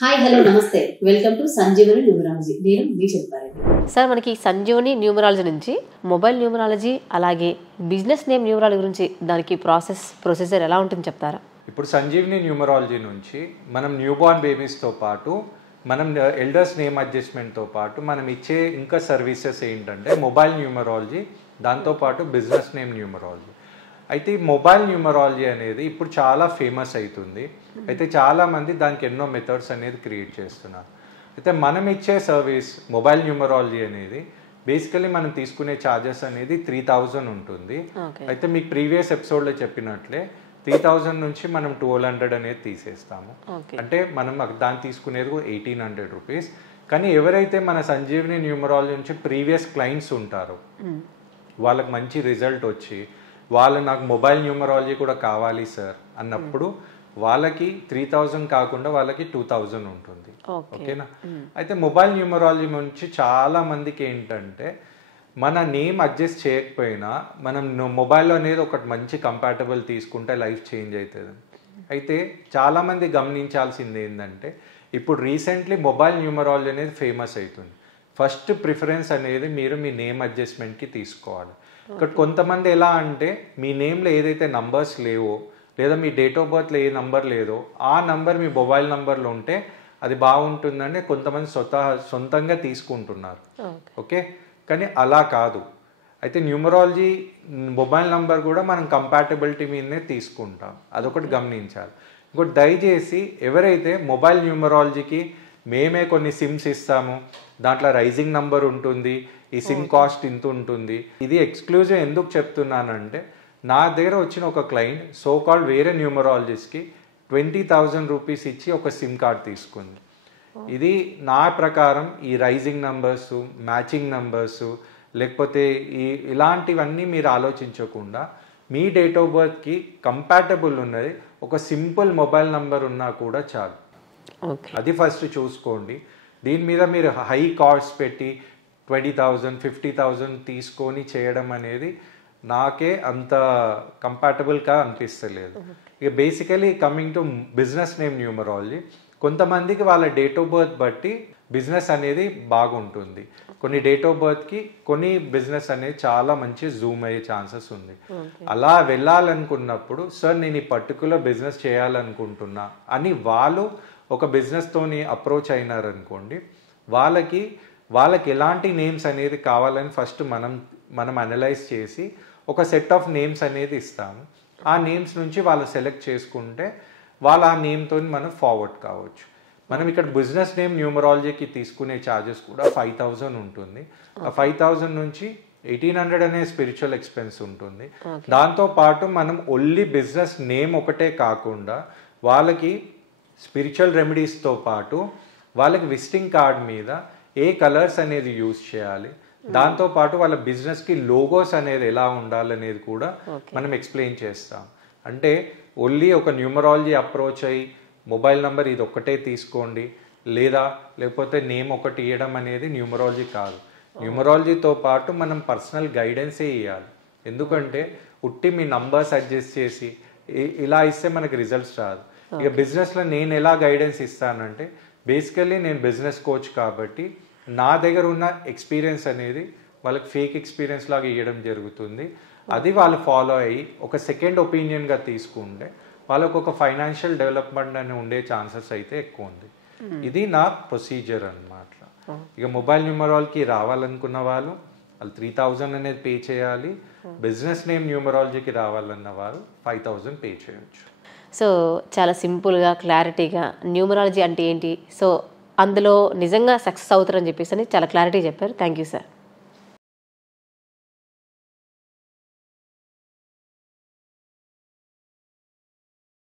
Hi hello నమస్తే welcome to Sanjeevani numerology. నేను మీ Shilpa Reddy. Sir మనకి సంజీవని న్యూమరాలజీ నుంచి మొబైల్ న్యూమరాలజీ అలాగే బిజినెస్ నేమ్ న్యూమరాలజీ గురించి దానికి ప్రొసీజర్ ఎలా ఉంటుంది చెప్తారా? ఇప్పుడు సంజీవని న్యూమరాలజీ నుంచి మనం న్యూబార్న్ బేబీస్తో పాటు మనం ఎల్డర్స్ నేమ్ అడ్జస్ట్మెంట్తో పాటు మనం ఇచ్చే ఇంకా సర్వీసెస్ ఏంటంటే మొబైల్ న్యూమరాలజీ, దాంతోపాటు బిజినెస్ నేమ్ న్యూమరాలజీ. అయితే ఈ మొబైల్ న్యూమరాలజీ అనేది ఇప్పుడు చాలా ఫేమస్ అవుతుంది. అయితే చాలామంది దానికి ఎన్నో మెథడ్స్ అనేది క్రియేట్ చేస్తున్నారు. అయితే మనం ఇచ్చే సర్వీస్ మొబైల్ న్యూమరాలజీ అనేది బేసికలీ మనం తీసుకునే ఛార్జెస్ అనేది 3000 ఉంటుంది. అయితే మీకు ప్రీవియస్ ఎపిసోడ్లో చెప్పినట్లే 3000 నుంచి మనం 1200 అనేది తీసేస్తాము. అంటే మనం దాన్ని తీసుకునేది 1800 రూపీస్. కానీ ఎవరైతే మన సంజీవని న్యూమరాలజీ నుంచి ప్రీవియస్ క్లయింట్స్ ఉంటారో వాళ్ళకి మంచి రిజల్ట్ వచ్చి వాళ్ళు నాకు మొబైల్ న్యూమరాలజీ కూడా కావాలి సార్ అన్నప్పుడు వాళ్ళకి 3000 కాకుండా వాళ్ళకి 2000 ఉంటుంది. ఓకేనా? అయితే మొబైల్ న్యూమరాలజీ నుంచి చాలా మందికి ఏంటంటే మన నేమ్ అడ్జస్ట్ చేయకపోయినా మనం మొబైల్లో అనేది ఒకటి మంచి కంపాటబుల్ తీసుకుంటే లైఫ్ చేంజ్ అవుతుంది. అయితే చాలామంది గమనించాల్సింది ఏంటంటే ఇప్పుడు రీసెంట్లీ మొబైల్ న్యూమరాలజీ అనేది ఫేమస్ అవుతుంది. ఫస్ట్ ప్రిఫరెన్స్ అనేది మీరు మీ నేమ్ అడ్జస్ట్మెంట్కి తీసుకోవాలి. ఇక్కడ కొంతమంది ఎలా అంటే మీ నేమ్లో ఏదైతే నంబర్స్ లేవో లేదా మీ డేట్ ఆఫ్ బర్త్లో ఏ నంబర్ లేదో ఆ నంబర్ మీ మొబైల్ నంబర్లో ఉంటే అది బాగుంటుందని కొంతమంది సొంతంగా తీసుకుంటున్నారు. ఓకే, కానీ అలా కాదు. అయితే న్యూమరాలజీ మొబైల్ నంబర్ కూడా మనం కంపాటబిలిటీ మీదనే తీసుకుంటాం, అదొకటి గమనించాలి. ఇంకోటి దయచేసి ఎవరైతే మొబైల్ న్యూమరాలజీకి మేమే కొన్ని సిమ్స్ ఇస్తాము, దాంట్లో రైజింగ్ నంబర్ ఉంటుంది, ఈ సిమ్ కాస్ట్ ఇంత ఉంటుంది, ఇది ఎక్స్క్లూజివ్ ఎందుకు చెప్తున్నానంటే నా దగ్గర వచ్చిన ఒక క్లయింట్ సో కాల్డ్ వేరే న్యూమరాలజిస్ట్కి 20,000 రూపీస్ ఇచ్చి ఒక సిమ్ కార్డ్ తీసుకుంది. ఇది నా ప్రకారం ఈ రైజింగ్ నంబర్స్, మ్యాచింగ్ నంబర్స్ లేకపోతే ఇలాంటివన్నీ మీరు ఆలోచించకుండా మీ డేట్ ఆఫ్ బర్త్కి కంపాటబుల్ ఉన్నది ఒక సింపుల్ మొబైల్ నంబర్ ఉన్నా కూడా చాలు. అది ఫస్ట్ చూసుకోండి. దీని మీద మీరు హై కాస్ట్ పెట్టి 20,000 50,000 తీసుకొని చేయడం అనేది నాకే అంత కంపాటబుల్గా అనిపిస్తలేదు. ఇక basically coming to business name numerology, కొంతమందికి వాళ్ళ డేట్ ఆఫ్ బర్త్ బట్టి బిజినెస్ అనేది బాగుంటుంది. కొన్ని డేట్ ఆఫ్ బర్త్కి కొన్ని బిజినెస్ అనేది చాలా మంచి జూమ్ అయ్యే ఛాన్సెస్ ఉంది. అలా వెళ్ళాలనుకున్నప్పుడు సార్ నేను ఈ పర్టికులర్ బిజినెస్ చేయాలనుకుంటున్నా అని వాళ్ళు ఒక బిజినెస్తోని అప్రోచ్ అయినారనుకోండి, వాళ్ళకి ఎలాంటి నేమ్స్ అనేది కావాలని ఫస్ట్ మనం అనలైజ్ చేసి ఒక సెట్ ఆఫ్ నేమ్స్ అనేది ఇస్తాము. ఆ నేమ్స్ నుంచి వాళ్ళు సెలెక్ట్ చేసుకుంటే వాళ్ళు ఆ నేమ్తో మనం ఫార్వర్డ్ కావచ్చు. మనం ఇక్కడ బిజినెస్ నేమ్ న్యూమరాలజీకి తీసుకునే ఛార్జెస్ కూడా 5,000 ఉంటుంది. ఆ 5,000 నుంచి 1,800 అనే స్పిరిచువల్ ఎక్స్పెన్స్ ఉంటుంది. దాంతోపాటు మనం ఓన్లీ బిజినెస్ నేమ్ ఒకటే కాకుండా వాళ్ళకి స్పిరిచువల్ రెమెడీస్తో పాటు వాళ్ళకి విజిటింగ్ కార్డ్ మీద ఏ కలర్స్ అనేది యూజ్ చేయాలి, దాంతోపాటు వాళ్ళ బిజినెస్కి లోగోస్ అనేది ఎలా ఉండాలనేది కూడా మనం ఎక్స్ప్లెయిన్ చేస్తాం. అంటే ఓన్లీ ఒక న్యూమరాలజీ అప్రోచ్ అయ్యి మొబైల్ నంబర్ ఇది ఒక్కటే తీసుకోండి లేకపోతే నేమ్ ఒకటి ఇవ్వడం అనేది న్యూమరాలజీ కాదు. న్యూమరాలజీతో పాటు మనం పర్సనల్ గైడెన్సే ఇవ్వాలి. ఎందుకంటే ఉట్టి మీ నంబర్స్ అడ్జస్ట్ చేసి ఇలా ఇస్తే మనకి రిజల్ట్స్ రాదు. ఇక బిజినెస్లో నేను ఎలా గైడెన్స్ ఇస్తానంటే బేసికల్లీ నేను బిజినెస్ కోచ్ కాబట్టి నా దగ్గర ఉన్న ఎక్స్పీరియన్స్ అనేది వాళ్ళకి ఫేక్ ఎక్స్పీరియన్స్ లాగా ఇవ్వడం జరుగుతుంది. అది వాళ్ళు ఫాలో అయ్యి ఒక సెకండ్ ఒపీనియన్గా తీసుకుంటే వాళ్ళకు ఒక ఫైనాన్షియల్ డెవలప్మెంట్ అని ఉండే ఛాన్సెస్ అయితే ఎక్కువ ఉంది. ఇది నా ప్రొసీజర్ అన్నమాట. ఇక మొబైల్ న్యూమరాలజీకి రావాలనుకున్న వాళ్ళు 3,000 అనేది పే చేయాలి. బిజినెస్ నేమ్ న్యూమరాలజీకి రావాలన్న వారు 5,000 పే చేయొచ్చు. సో చాలా సింపుల్గా క్లారిటీగా న్యూమరాలజీ అంటే ఏంటి, సో అందులో నిజంగా సక్సెస్ అవుతారని చెప్పేసి చాలా క్లారిటీ చెప్పారు. Thank you sir.